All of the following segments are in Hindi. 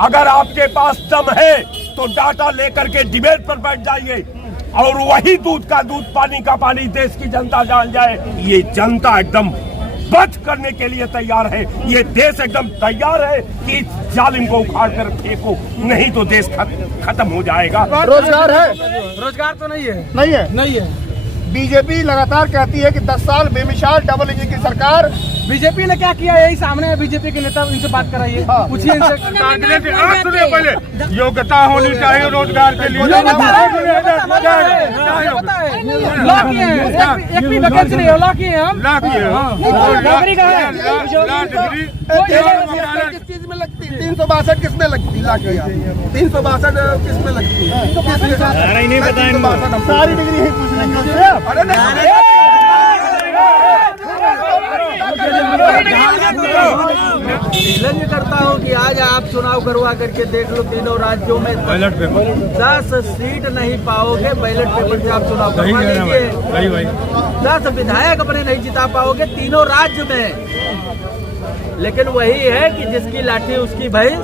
अगर आपके पास दम है तो डाटा लेकर के डिबेट पर बैठ जाइए और वही दूध का दूध पानी का पानी देश की जनता जान जाए। ये जनता एकदम बच करने के लिए तैयार है, ये देश एकदम तैयार है कि इस जालिम को उखाड़ कर फेंको, नहीं तो देश खत्म हो जाएगा। रोजगार है? रोजगार तो नहीं है, नहीं है। बीजेपी लगातार कहती है कि 10 साल बेमिसाल डबल इंजन की सरकार। बीजेपी ने क्या किया? यही सामने है बीजेपी के नेता, इनसे बात कराइए, पूछिए इनसे। पहले योग्यता होनी चाहिए रोजगार के लिए। एक भी वैकेंसी नहीं लॉ किए हम, नौकरी का है। किस चीज में लगती है? 362 किस में लगती है? 362 किस में लगती है? नहीं बताएंगे, सारी डिग्री ही पूछ लेंगे। अरे चैलेंज करता हूँ कि आज आप चुनाव करवा करके देख लो, तीनों राज्यों में बैलेट पेपर 10 सीट नहीं पाओगे, बैलेट पेपर से आप चुनाव करवा लीजिए। 10 विधायक अपने नहीं जिता पाओगे तीनों राज्य में, लेकिन वही है कि जिसकी लाठी उसकी भैंस।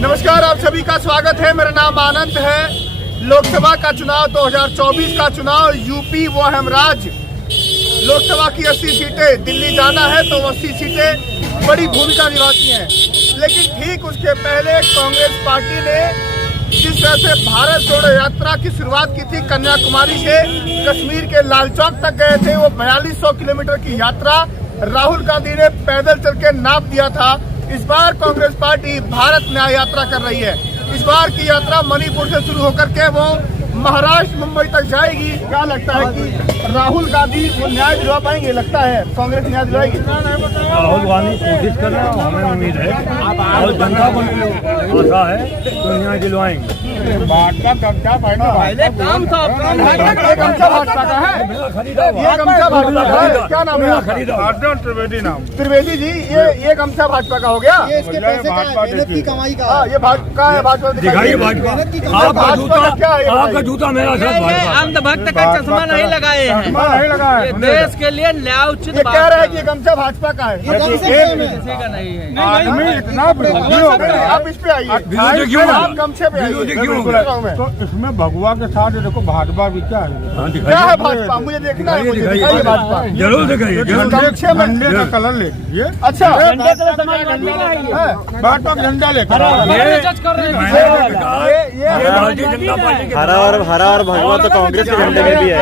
नमस्कार, आप सभी का स्वागत है। मेरा नाम आनंद है। लोकसभा का चुनाव 2024 का चुनाव, यूपी वो अहम राज्य। लोकसभा की 80 सीटें, दिल्ली जाना है तो 80 सीटें बड़ी भूमिका निभाती हैं। लेकिन ठीक उसके पहले कांग्रेस पार्टी ने जिस तरह से भारत जोड़ो यात्रा की शुरुआत की थी, कन्याकुमारी से कश्मीर के लाल चौक तक गए थे, वो 4200 किलोमीटर की यात्रा राहुल गांधी ने पैदल चल के नाप दिया था। इस बार कांग्रेस पार्टी भारत न्याय यात्रा कर रही है। इस बार की यात्रा मणिपुर से शुरू होकर के वो महाराष्ट्र मुंबई तक जाएगी। क्या लगता है कि राहुल गांधी वो न्याय दिलवा पाएंगे? लगता है कांग्रेस न्याय दिलवाएगी? राहुल गांधी कोशिश कर रहे हैं, हमें उम्मीद है और जनता को आशा है तो न्याय दिलवाएंगे। भाजपा कब्जा पहले काम था, गमछा भाजपा का है, ये गमछा भाजपा का है। क्या नाम है? त्रिवेदी नाम। त्रिवेदी जी, ये गमछा भाजपा का हो गया। ये इसके पैसे का है, मेहनत की कमाई का। ये भाजपा है, भाजपा दिखाइए भाजपा। क्या है? आपका जूता मेरा साथ भाजपा। अंधभक्त का चश्मा नहीं लगाए हैं, नहीं लगा है। देश के लिए न्यायोचित ये कह रहा है कि गमछा भाजपा का है, किसी का नहीं है। आदमी इतना विरोधी हो गया। आप इस पे आइए, आप गमछे पे आइए। तो इसमें भगवा के साथ देखो भाजपा भी क्या है? क्या है भाजपा? मुझे देखना है, मुझे दिखाइए भाजपा। जरूर दिखाइए। झंडे का कलर ले लीजिए। अच्छा, भाजपा झंडा लेकर हरा और भगवा तो कांग्रेस के झंडे में भी है।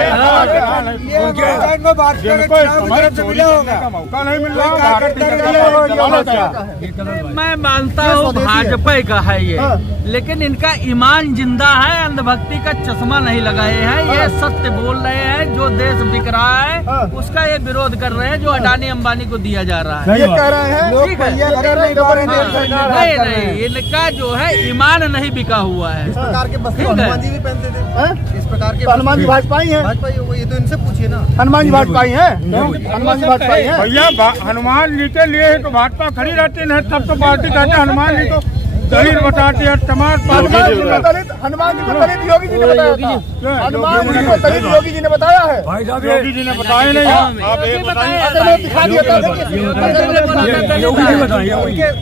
मौका नहीं मिल रहा। मैं मानता हूँ भाजपा का है ये, लेकिन इनका ईमान जिंदा है, अंधभक्ति का चश्मा नहीं लगाए हैं। ये सत्य बोल रहे हैं, जो देश बिक रहा है उसका ये विरोध कर रहे हैं, जो अडानी अंबानी को दिया जा रहा है। ये कह रहे हैं नहीं, इनका जो है ईमान नहीं बिका हुआ है। इस प्रकार के वस्त्र हनुमान जी भी पहनते थे। इस प्रकार के हनुमान जी भाजपा ही है। ये तो इनसे पूछिए ना, हनुमान जी भाजपा ही है। हनुमान जी भाजपा ही है भैया। हनुमान जी के लिए तो भाजपा खड़ी रहती है, तब तो पार्टी कहते हनुमान जी तो दलित बताते हैं, तमाम हनुमान जी को दलित योगी जी ने बताया था। हनुमान जी को दलित योगी जी ने बताया है। योगी जी ने बताया नहीं। आप ये बताइए। अगर मैं दिखा दिया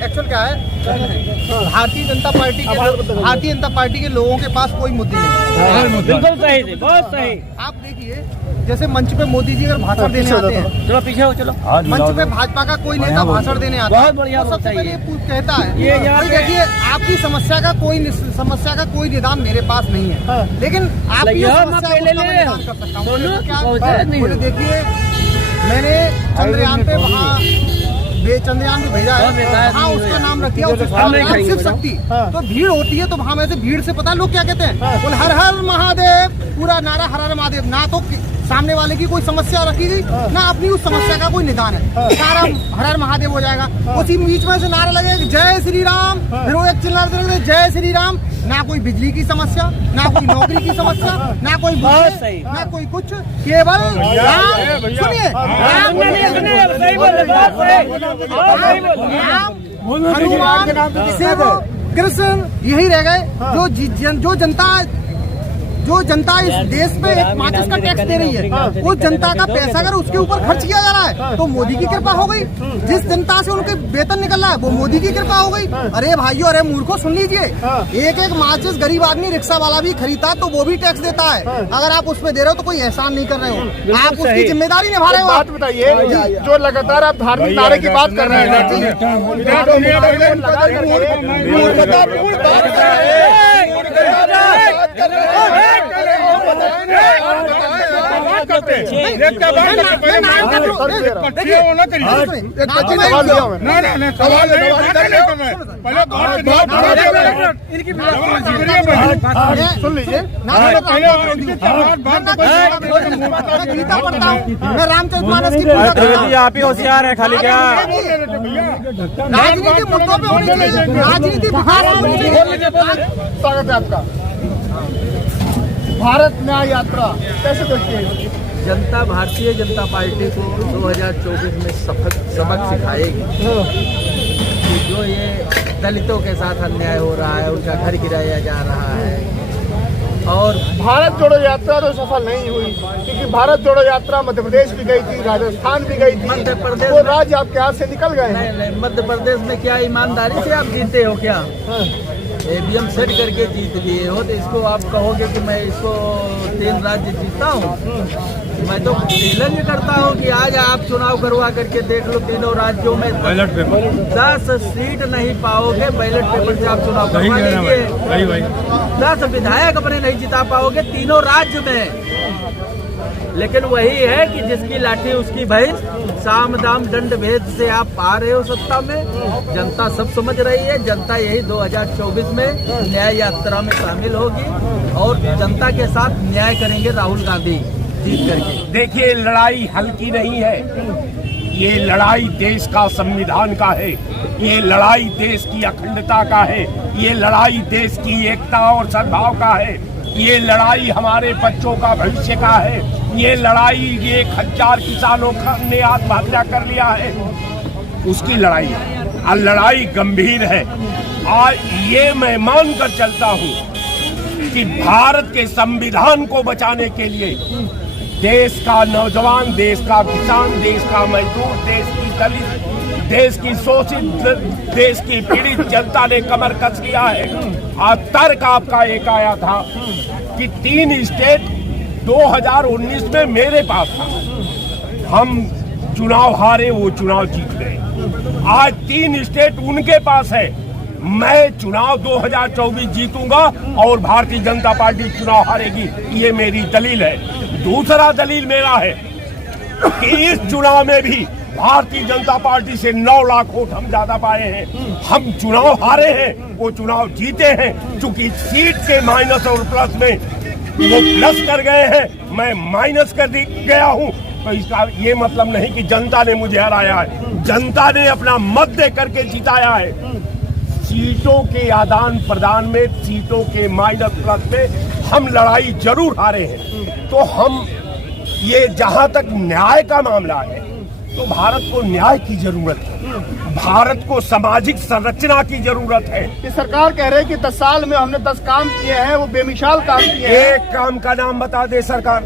एक्चुअल क्या है, भारतीय जनता पार्टी के लोगों के पास कोई मुद्दे नहीं। बिल्कुल सही थे, बहुत सही। आप देखिए, जैसे मंच पे मोदी जी अगर भाषण देने आते हैं, चलो पीछे हो, चलो मंच पे भाजपा का कोई नेता भाषण देने आता है, बहुत बढ़िया, तो सबसे पहले ये कहता है ये यहाँ पे देखिए, आपकी समस्या का कोई निदान मेरे पास नहीं है, लेकिन आपकी समस्या को मैं निदान कर सकता हूँ। देखिए, मैंने चंद्रयान पे वहाँ चंद्रयान भी भेजा है, हाँ उसका नाम रख दिया, शिव शक्ति। तो भीड़ होती है, तो वहाँ में से भीड़ से पता लोग क्या कहते हैं, बोल हर हर महादेव, पूरा नारा हर हर महादेव। ना तो सामने वाले की कोई समस्या रखी गई, ना अपनी उस समस्या का कोई निदान है, सारा हर हर महादेव हो जाएगा। उसी बीच में से नारा लगेगा जय श्री राम, फिर वो एक चिल्ला जय श्री राम। ना कोई बिजली की समस्या, ना कोई नौकरी की समस्या, ना कोई ना कोई कुछ, केवल राम। सुनिए, हनुमान, शिव, कृष्ण यही रह गए जो जनता जो जनता इस देश पे एक माचिस का टैक्स दे रही है, उस जनता का पैसा अगर उसके ऊपर खर्च किया जा रहा है तो मोदी की कृपा हो गई। जिस जनता से उनके वेतन निकल रहा है वो मोदी की कृपा हो गई। अरे भाइयों, अरे मूर्खों, सुन लीजिए, एक एक माचिस गरीब आदमी रिक्शा वाला भी खरीदता तो वो भी टैक्स देता है। अगर आप उसमें दे रहे हो तो कोई एहसान नहीं कर रहे हो, आप उसकी जिम्मेदारी निभा रहे हो। बात बताइए, जो लगातार आप धार्मिक नारे की बात कर रहे हैं, सुन लीजिए, मैं रामचरितमानस की पूजा करता हूँ। आप ही होशियार है, खाली क्या राजनीति मुद्दों पे होनी चाहिए, राजनीति स्वागत है आपका। भारत न्याय यात्रा कैसे देखते हैं? जनता भारतीय जनता पार्टी को 2024 में सबक सिखाएगी कि जो ये दलितों के साथ अन्याय हो रहा है, उनका घर गिराया जा रहा है। और भारत जोड़ो यात्रा तो सफल नहीं हुई, क्योंकि भारत जोड़ो यात्रा मध्य प्रदेश भी गई थी, राजस्थान भी गई थी, मध्य प्रदेश वो राज्य आपके हाथ से निकल गए हैं। नहीं, मध्य प्रदेश में क्या ईमानदारी से आप जीते हो क्या? ईवीएम सेट करके जीत लिए हो तो इसको आप कहोगे कि मैं इसको 3 राज्य जीता हूँ? मैं तो चैलेंज करता हूँ कि आज आप चुनाव करवा करके देख लो, तीनों राज्यों में बैलेट पेपर 10 सीट नहीं पाओगे, बैलेट पेपर से आप चुनाव करवा लीजिए। 10 विधायक अपने नहीं जिता पाओगे तीनों राज्य में। लेकिन वही है कि जिसकी लाठी उसकी भैंस, साम दाम दंड भेद से आप आ रहे हो सत्ता में। जनता सब समझ रही है, जनता यही 2024 में न्याय यात्रा में शामिल होगी और जनता के साथ न्याय करेंगे राहुल गांधी जीत करके। देखिए, लड़ाई हल्की नहीं है, ये लड़ाई देश का संविधान का है, ये लड़ाई देश की अखंडता का है, ये लड़ाई देश की एकता और सद्भाव का है, ये लड़ाई हमारे बच्चों का भविष्य का है, ये लड़ाई 1000 किसानों ने आत्महत्या कर लिया है उसकी लड़ाई है, और लड़ाई गंभीर है। और ये मैं मान कर चलता हूँ कि भारत के संविधान को बचाने के लिए देश का नौजवान, देश का किसान, देश का मजदूर, देश की दलित, देश की शोषित, देश की पीड़ित जनता ने कमर कस लिया है। और तर्क आपका एक आया था कि 3 स्टेट 2019 में मेरे पास था, हम चुनाव हारे, वो चुनाव जीत गए। आज 3 स्टेट उनके पास है, मैं चुनाव 2024 जीतूंगा और भारतीय जनता पार्टी चुनाव हारेगी, ये मेरी दलील है। दूसरा दलील मेरा है कि इस चुनाव में भी भारतीय जनता पार्टी से 9 लाख वोट हम ज्यादा पाए हैं। हम चुनाव हारे हैं, वो चुनाव जीते हैं। चूंकि सीट के माइनस और प्लस में वो प्लस कर गए हैं, मैं माइनस कर गया हूं, तो इसका ये मतलब नहीं कि जनता ने मुझे हराया है। जनता ने अपना मत दे करके जिताया है। सीटों के आदान प्रदान में, सीटों के माइनस प्लस में हम लड़ाई जरूर हारे हैं। तो हम ये जहां तक न्याय का मामला है, तो भारत को न्याय की जरूरत है, भारत को सामाजिक संरचना की जरूरत है। ये सरकार कह रही है कि 10 साल में हमने 10 काम किए हैं, वो बेमिसाल काम किए हैं। एक काम का नाम बता दे सरकार,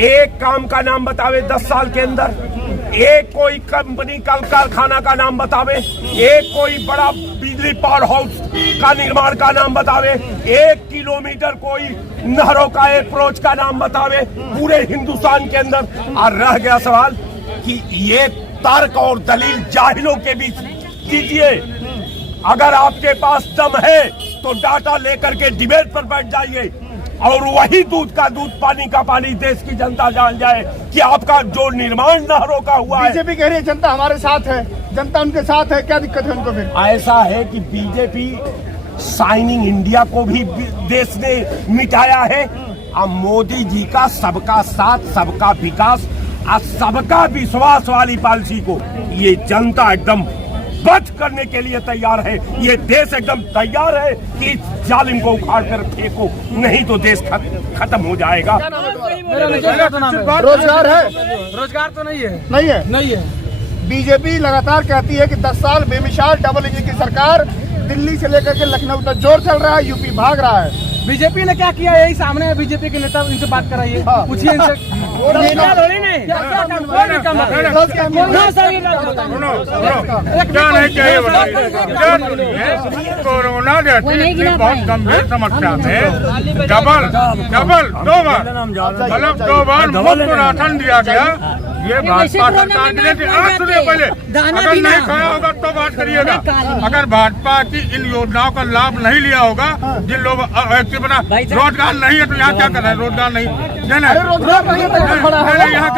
एक काम का नाम बतावे 10 साल के अंदर। एक कोई कंपनी का कारखाना का नाम बतावे, एक कोई बड़ा बिजली पावर हाउस का निर्माण का नाम बतावे, 1 किलोमीटर कोई नहरों का अप्रोच का नाम बतावे पूरे हिंदुस्तान के अंदर। और रह गया सवाल कि ये तर्क और दलील जाहिलों के बीच दीजिए। अगर आपके पास दम है तो डाटा लेकर के डिबेट पर बैठ जाइए और वही दूध का दूध, पानी का पानी देश की जनता जान जाए कि आपका जो निर्माण नहरों का हुआ है। बीजेपी कह रही है जनता हमारे साथ है, जनता उनके साथ है, क्या दिक्कत है उनको? फिर ऐसा है कि बीजेपी शाइनिंग इंडिया को भी देश ने मिटाया है। अब मोदी जी का सबका साथ, सबका विकास और सबका विश्वास वाली पॉलिसी को ये जनता एकदम बच करने के लिए तैयार है। ये देश एकदम तैयार है कि इस जालिम को उखाड़ कर फेंको, नहीं तो देश खत्म हो जाएगा। रोजगार है? रोजगार तो नहीं है, नहीं है, नहीं है। बीजेपी लगातार कहती है कि 10 साल बेमिसाल डबल इंजन की सरकार, दिल्ली से लेकर के लखनऊ तक जोर चल रहा है, यूपी भाग रहा है। बीजेपी ने क्या किया यही सामने है, बीजेपी के नेता इनसे बात कराइए, पूछिए इनसे। नेता थोड़ी नहीं। क्या काम, कोई नहीं काम क्या नहीं चाहिए बताइए। कोरोना जैसी बहुत गंभीर समस्या में डबल 2 बार मतलब 2 बार मुफ्त राशन दिया गया। ये भाजपा सरकार के लिए आज सुनिए पहले, अगर नहीं खाया होगा तो बात करिएगा। अगर भाजपा की इन योजनाओं का लाभ नहीं लिया होगा, जिन लोग बना रोजगार नहीं है तो यहाँ क्या कर रहे हैं? रोजगार नहीं यहाँ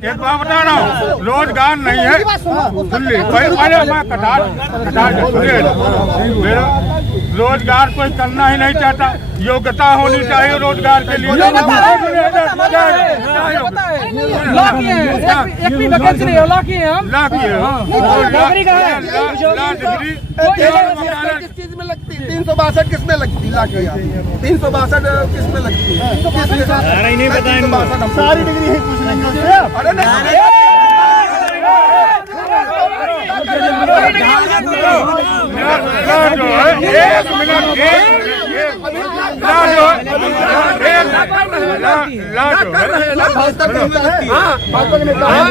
एक बात बता रहा हूँ, रोजगार नहीं है। सुनिए पहले मैं कटार रोजगार कोई करना ही नहीं चाहता, योग्यता होनी चाहिए रोजगार के लिए। किस चीज में लगती है? 362 किस में लगती है? 362 किस में लगती है? नहीं बताएंगे, सारी डिग्री ही पूछ लेंगे। अरे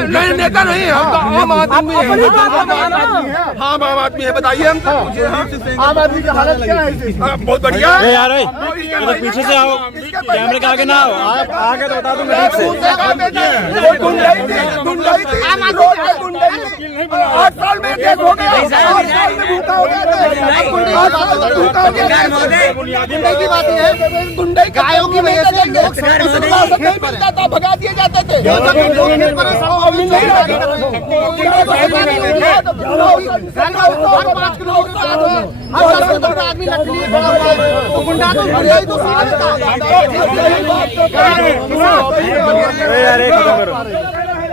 नहीं नेता नहीं, हम तो आम आदमी है। हाँ आम आदमी है, बताइए हम आम आदमी की हालत क्या है? बहुत बढ़िया यार पीछे से आओ, कैमरे के आगे ना आओ, आप आगे तो बता दो। 8 साल में केस हो गया, 8 साल में भूखा हो गया, 8 साल में भूखा हो गया। गुंडे की बात है, गुंडे गायों की वजह से लोग नहीं मिलता था, भगा दिए जाते थे। आदमी नकली गुंडा तो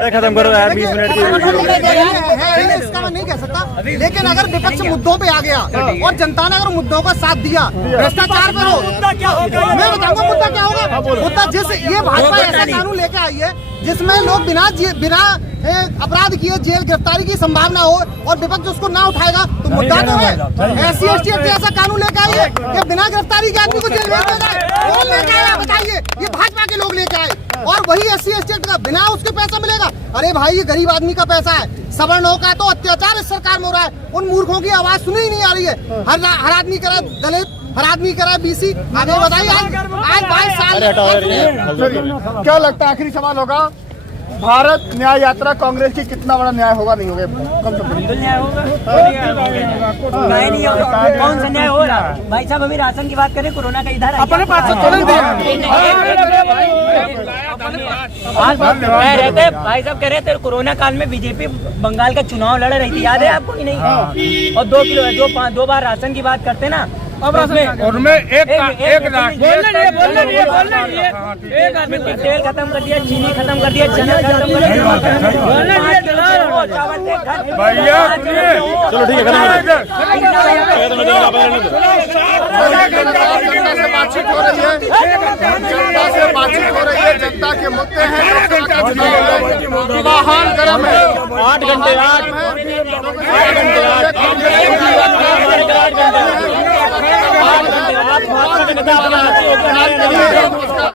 खत्म करो यार, 20 मिनट की इसका मैं नहीं कह सकता, लेकिन अगर विपक्ष मुद्दों पे आ गया और जनता ने अगर मुद्दों का साथ दिया, भ्रष्टाचार करो, मैं बताऊंगा मुद्दा क्या होगा। मुद्दा ये भाजपा ऐसा कानून लेके आई है जिसमें लोग बिना अपराध किए जेल गिरफ्तारी की संभावना हो और विपक्ष उसको ना उठाएगा तो मुद्दा तो है। SC ST एक्ट ऐसा कानून लेके आई है कि बिना गिरफ्तारी के आदमी को जेल भेज देगा। कौन लेके आया बताइए? ये भाजपा के लोग लेके आए, और वही SC ST एक्ट का बिना उसके पैसा मिलेगा। अरे भाई ये गरीब आदमी का पैसा है, सवर्णों का तो अत्याचार इस सरकार में हो रहा है। उन मूर्खों की आवाज सुनी ही नहीं आ रही है। हर आदमी करा दलित, हर आदमी करा BC। आगे बताइए, आज 22 साल क्या लगता है? आखिरी सवाल होगा, भारत न्याय यात्रा कांग्रेस की कितना बड़ा न्याय होगा? नहीं होगा? न्याय होगा, नहीं होगा। कौन सा न्याय हो रहा? भाई साहब अभी राशन की बात करें, कोरोना का इधर अपने पास रहते भाई साहब कह रहे थे कोरोना काल में बीजेपी बंगाल का चुनाव लड़ रही थी, याद है आपको कि नहीं? और 2 किलो 2 बार राशन की बात करते ना, और उनमें एक तेल खत्म कर दिया, चीनी खत्म कर दिया, चना खत्म कर दिया। भैया चलो ठीक है, बातचीत हो रही है, जनता से बातचीत हो रही है, जनता के मुद्दे हैं। माहौल गर्म है, 8 घंटे 8 घंटे